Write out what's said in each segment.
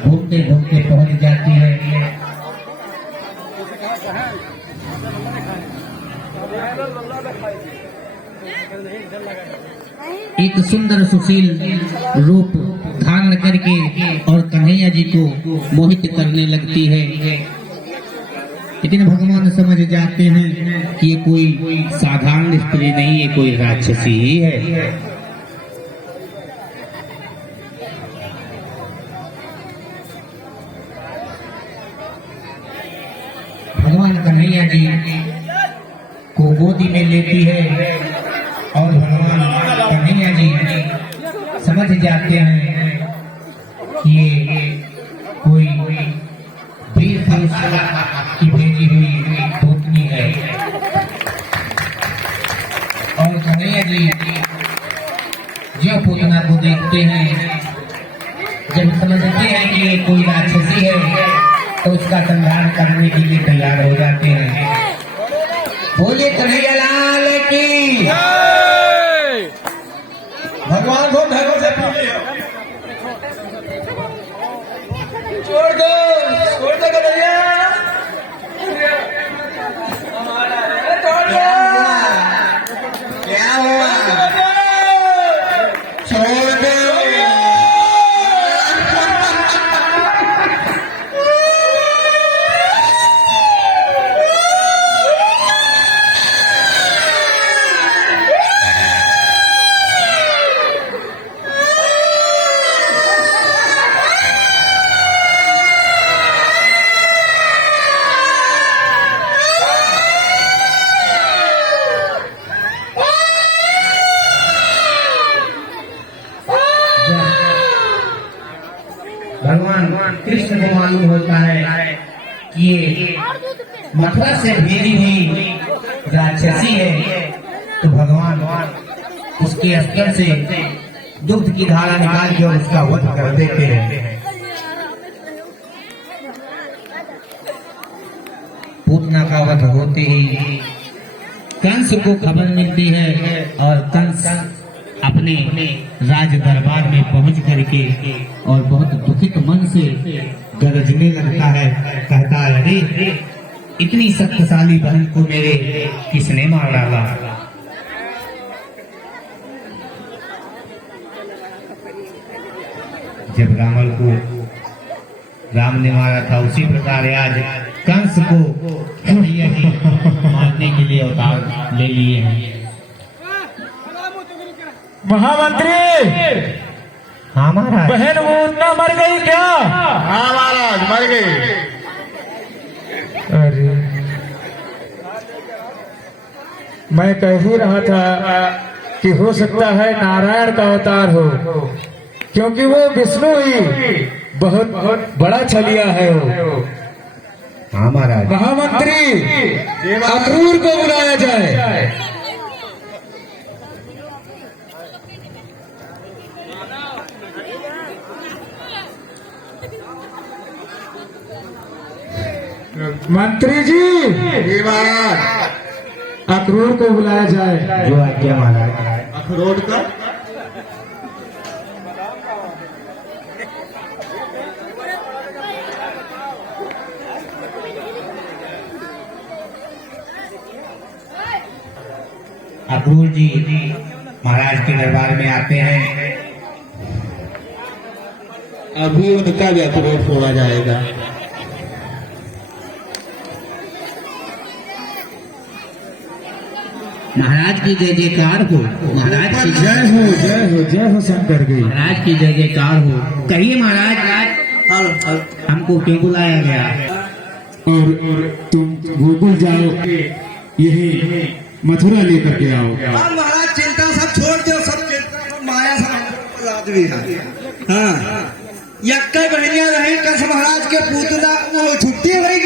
घूमते घूमते पहुंच जाती है। एक सुंदर सुशील रूप धारण करके और कन्हैया जी को मोहित करने लगती है, लेकिन भगवान समझ जाते हैं कि ये कोई साधारण स्त्री नहीं, ये कोई राक्षसी ही है। भगवान कन्हैया जी को गोदी में लेती है और भगवान कन्हैया जी समझ जाते हैं कि ये कोई वीर पुरुष की भेजी हुई पत्नी है। और कन्हैया जी जो पूतना को देखते हैं, जब समझते हैं कि ये कोई राक्षसी है, तो उसका संहार करने के लिए तैयार हो जाते हैं। बोलिए कन्हैया लाल की। भगवान को ढंग से छोड़ दो कन्हैया, क्या हुआ? छोड़ दो। भगवान कृष्ण को मालूम होता है कि ये मथुरा से भेजी हुई राक्षसी है, तो भगवान उसके अस्त्र से दुग्ध की धारा निकाल के और उसका वध कर देते हैं। पूतना का वध होते ही कंस को खबर मिलती है और कंस अपने राज दरबार में पहुंच करके और बहुत दुखित मन से गरजने लगता है, कहता है, अरे इतनी शक्तिशाली बहन को मेरे किसने मार डाला? जब रावण को राम ने मारा था, उसी प्रकार आज कंस को मारने के लिए अवतार ले लिए हैं। महामंत्री, हाँ महाराज। बहन वो उतना मर गई क्या? हाँ महाराज, मर गई। अरे मैं कह ही रहा था कि हो सकता है नारायण का अवतार हो, क्योंकि वो विष्णु ही बहुत बड़ा छलिया है वो। हाँ महाराज। महामंत्री, अक्रूर को बुलाया जाए। मंत्री जी, अक्रूर को बुलाया जाए। जो आज्ञा महाराज। अखरोट का अक्रूर जी महाराज के दरबार में आते हैं। अभी उनका भी अखरोट फोड़ा जाएगा। महाराज की जय जयकार हो। महाराज की जय हो, जय हो, जय हो शंकर की। महाराज की जय जयकार हो। कहिए महाराज, हमको क्यों बुलाया गया? और तुम गोकुल जाओ, यही मथुरा लेकर के आओ। महाराज चिंता सब छोड़ दो, सब चिंता माया सब आदमी है। हाँ, यक्का बहनिया रहे कस महाराज के पूतना वो छुट्टी हो गई।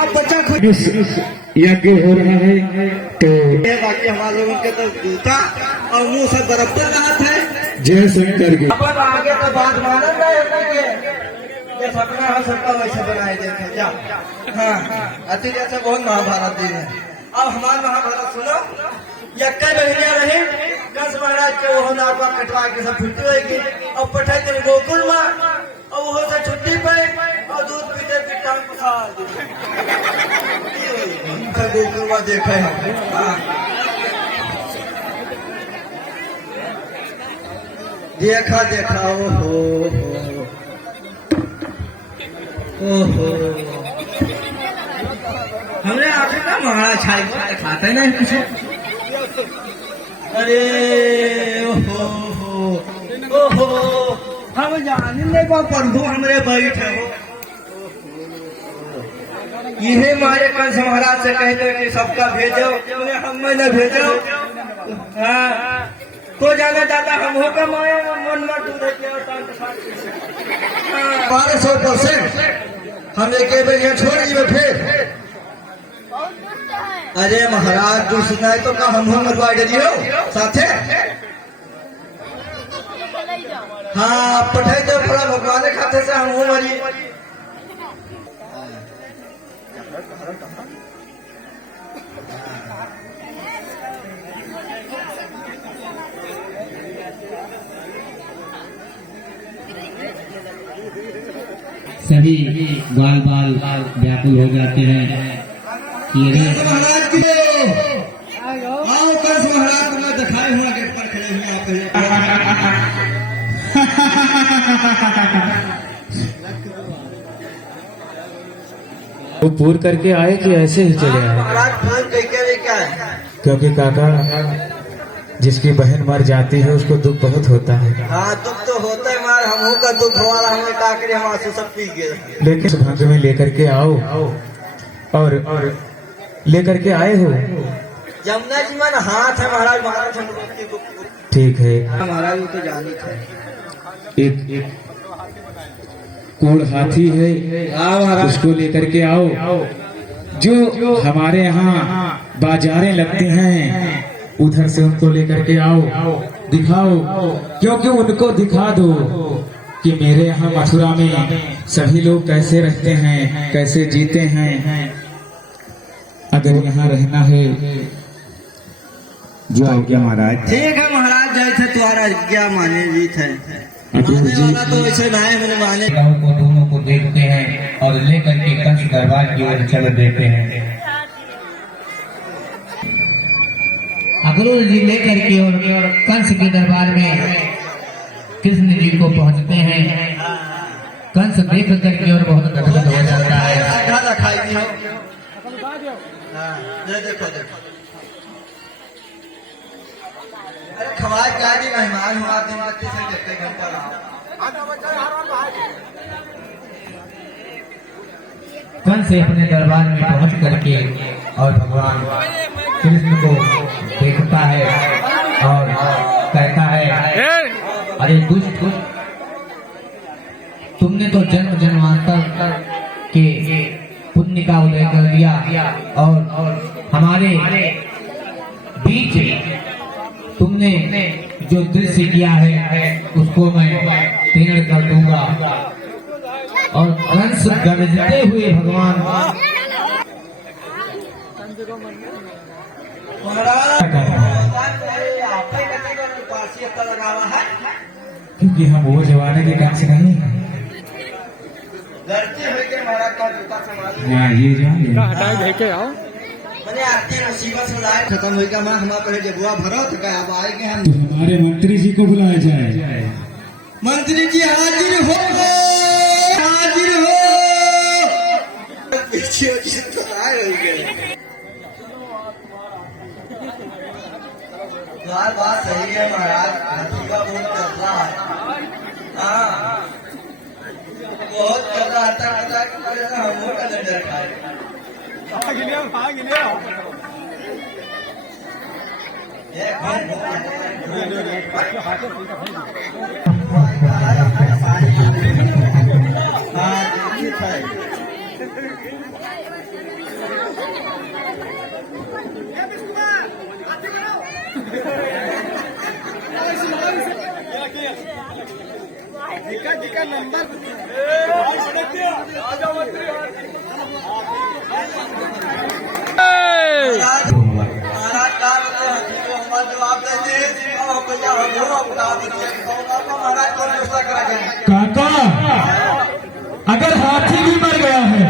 अब बच्चा खुद यज्ञ हो रहा है तो बाकी हमारे लोगों के तो जूता और मुंह सब बरबर रहा था। जय शंकर की। अब आगे तो बात मालूम नहीं ये सपना हो सकता वैसे बनाए देते जा। हाँ, अति जैसे बहुत महाभारत दिन है। अब हमारा महाभारत सुनो। यक्का बहनिया रहे कस महाराज के वो नापा कटवा के सब छुट्टी होगी और पठाई तेरे गोकुल में और वो से टांग पसार दी देखो देखे हम देखा देखा ओहो ओहो हमरे आगे का महाराज छाई दिखाते नहीं कुछ अरे ओहो ओहो हम जाने नहीं पा प्रभु हमरे बैठे हो ये हमारे कंस महाराज से कहते कि सबका भेजो उन्हें हमें न भेजो हाँ तो जाना जाता हम हो का माया मन मत उधर के 1200% हम एक बेर छोड़ दिए फिर अरे महाराज तू सुनाए तो का हम मरवा दियो साथे हाँ पठाई दो थोड़ा भगवान के खाते से हम मरी सभी बाल बाल व्याकुल हो जाते हैं कि अरे महाराज की आओ कंस महाराज को मैं दिखाई हुआ गेट पर खड़े हुए आप वो पूर करके आए कि ऐसे ही चले आए? महाराज फोन करके क्या है क्योंकि काका जिसकी बहन मर जाती है उसको दुख बहुत होता है। हाँ दुख तो होता है मार हमहू का दुख हुआ हमें काकरे हम आंसू सब पी गए लेकिन भाग्य में लेकर के आओ और लेकर के आए हो यमुना जी मन हाथ है महाराज महाराज हम लोग की ठीक है। महाराज वो तो जानी थे एक कोड़ हाथी है उसको लेकर के आओ जो हमारे यहाँ बाजारें लगती हैं उधर से उनको लेकर के आओ दिखाओ क्योंकि उनको दिखा दो कि मेरे यहाँ मथुरा में सभी लोग कैसे रहते हैं कैसे जीते हैं। अगर यहाँ रहना है जो आज्ञा महाराज। ठीक है महाराज जय थे तुम्हारा क्या माने जी थे वाला तो ऐसे ना है मैंने माने को दोनों को देखते हैं और लेकर के कंस दरबार की ओर चल देते हैं। अक्रूर जी लेकर के और कंस के दरबार में कृष्ण जी को पहुंचते हैं। कंस देख करके और बहुत गदगद हो जाता है। खाई दी हो देखो देखो अरे खवा क्या दी मेहमान हुआ दिमाग से देखते घंटा रहा कंस अपने दरबार में पहुंच करके और भगवान कृष्ण को देखता है और कहता है अरे दुष्ट तुमने तो जन्म जन्मांतर के पुण्य का उदय कर दिया और हमारे बीच तुमने जो दृश्य किया है उसको मैं तीर्ण कर दूंगा। और कंस गरजते हुए भगवान क्योंकि हम वो जमाने के कंस नहीं हैं। हाँ ये जान मैंने आरती मुसीबत से लाइट खत्म हो गया माँ हमारे पहले जबुआ भरत का अब आएंगे हम तो हमारे मंत्री जी को बुलाया जाए। मंत्री जी हाजिर हो हाजिर हो पीछे तो आए हो गए बात बात सही है महाराज हाथी का बहुत चल रहा है हाँ बहुत चल रहा था हम मोटा नजर खाए काका अगर हाथी भी मर गया है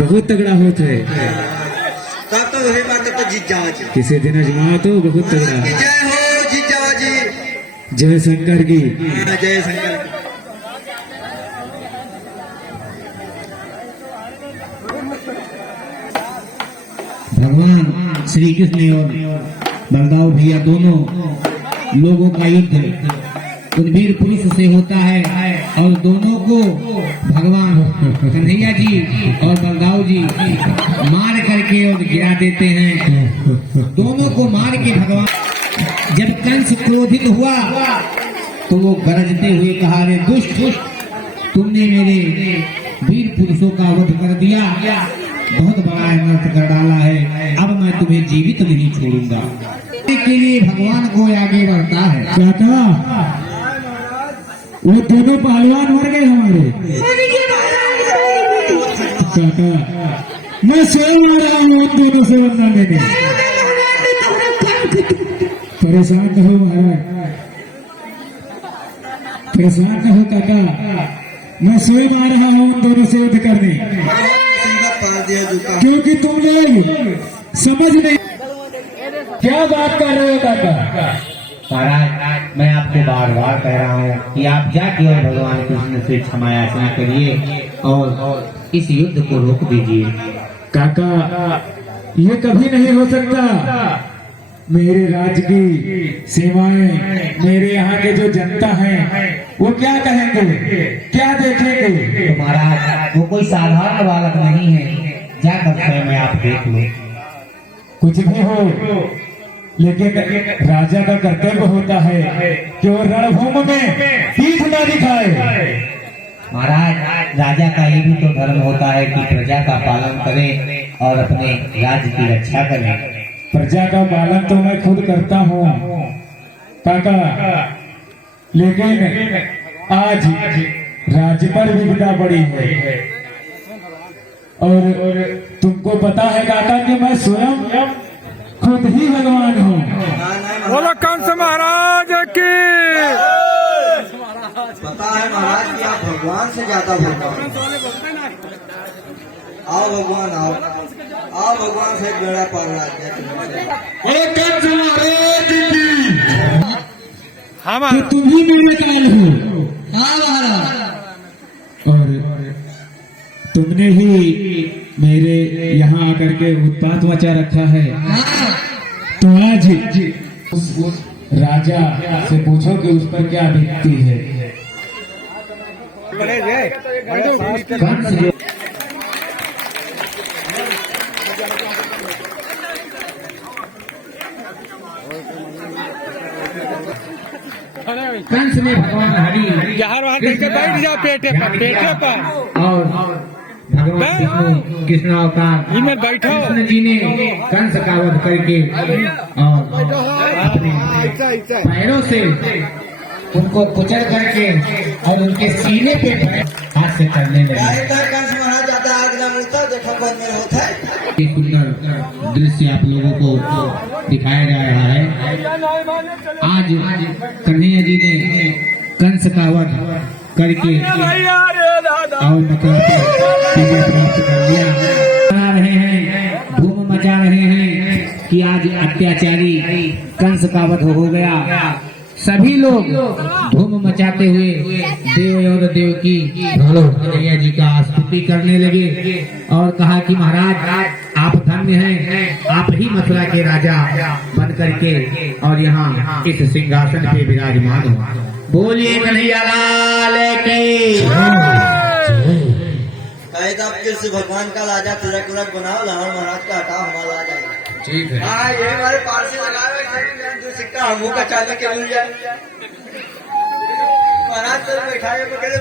बहुत तगड़ा होता है। तब तो वही बात तो जीत जाओ जी। किसी दिन अजमा तो बहुत तगड़ा। जय हो जीत जाओ जी। जय शंकर की। जय शंकर की। भगवान श्री कृष्ण और बलदाऊ भैया दोनों लोगों का युद्ध उन वीर पुरुष से होता है और दोनों को भगवान कन्हैया जी और बलदाऊ जी मार करके और गिरा देते हैं। दोनों को मार के भगवान जब कंस क्रोधित हुआ तो वो गरजते हुए कहा, रे दुष्ट तुमने मेरे वीर पुरुषों का वध कर दिया, बहुत बड़ा अनर्थ कर डाला है, अब मैं तुम्हें जीवित नहीं छोड़ूंगा। के लिए भगवान को आगे बढ़ता है। चाचा वो दोनों पहलवान मर गए हमारे। चाचा मैं स्वयं आ रहा हूँ उन दोनों से वरना लेने। परेशान न हो महाराज, परेशान न हो काका, मैं स्वयं आ रहा हूँ उन दोनों से युद्ध करने। क्योंकि तुम लोग समझ नहीं क्या बात कर रहे हो काका। महाराज मैं आपको बार बार कह रहा हूँ कि आप जाके और भगवान कृष्ण से क्षमा याचना करिए और इस युद्ध को रोक दीजिए। काका ये कभी नहीं हो सकता। मेरे राज्य की सीमाएं, मेरे यहाँ के जो जनता है वो क्या कहेंगे, क्या देखेंगे। तो महाराज वो कोई साधारण बालक नहीं है, जाकर स्वयं आप देख लो। कुछ भी हो लेकिन राजा का कर्तव्य होता है कि वो रणभूमि में पीठ न दिखाए। महाराज राजा का ये भी तो धर्म होता है कि प्रजा का पालन करे और अपने राज्य की रक्षा करे। प्रजा का पालन तो मैं खुद करता हूँ काका, लेकिन आज राज्य पर विपदा पड़ी है और तुमको पता है काका कि मैं स्वयं खुद ही भगवान हूँ। बोलो कंस महाराज की। पता है महाराज कि आप भगवान से ज्यादा भगवान। आओ भगवान आओ, आओ भगवान से बेड़ा पार लग गया। कंस महाराज की। हाँ तो तुम ही मेरे काल हो। हाँ महाराज। और तुमने ही मेरे यहाँ आकर के उत्पात मचा रखा है। तो आज उस राजा से पूछो कि उस पर क्या बीतती है। कंस जो कंस ने भगवान हरि यहाँ वहाँ करके बैठ जाओ पेटे पर और भगवान कृष्ण अवतार इनमें बैठो। कृष्ण जी ने कंस का वध करके और अपने पैरों से उनको कुचल करके और उनके सीने पे हाथ से करने लगे। कंस महाराज ज्यादा आग न मिलता देखो बन में होता है। ये सुंदर दृश्य आप लोगों को दिखाया जा रहा है। आज कन्हैया जी ने कंस का वध करके और मथुरा पर विजय प्राप्त कर लिया। मचा रहे हैं, धूम मचा रहे हैं कि आज अत्याचारी कंस का वध हो गया। सभी लोग धूम मचाते हुए देव और देव की कन्हैया जी का स्तुति करने लगे और कहा कि महाराज आप धन्य हैं, आप ही मथुरा के राजा बन करके और यहाँ इस सिंहासन पे विराजमान हो। बोलिए कन्हैया लाल की। कहे तो आप कृष्ण भगवान का राजा तिलक उलक बनाओ, रावण महाराज का हटाओ, हमारा आ जाएगा। ठीक है। हाँ ये हमारे पारसी लगाए जो सिक्का हमू का चाले के मिल जाए। महाराज तो बैठाए पकड़े।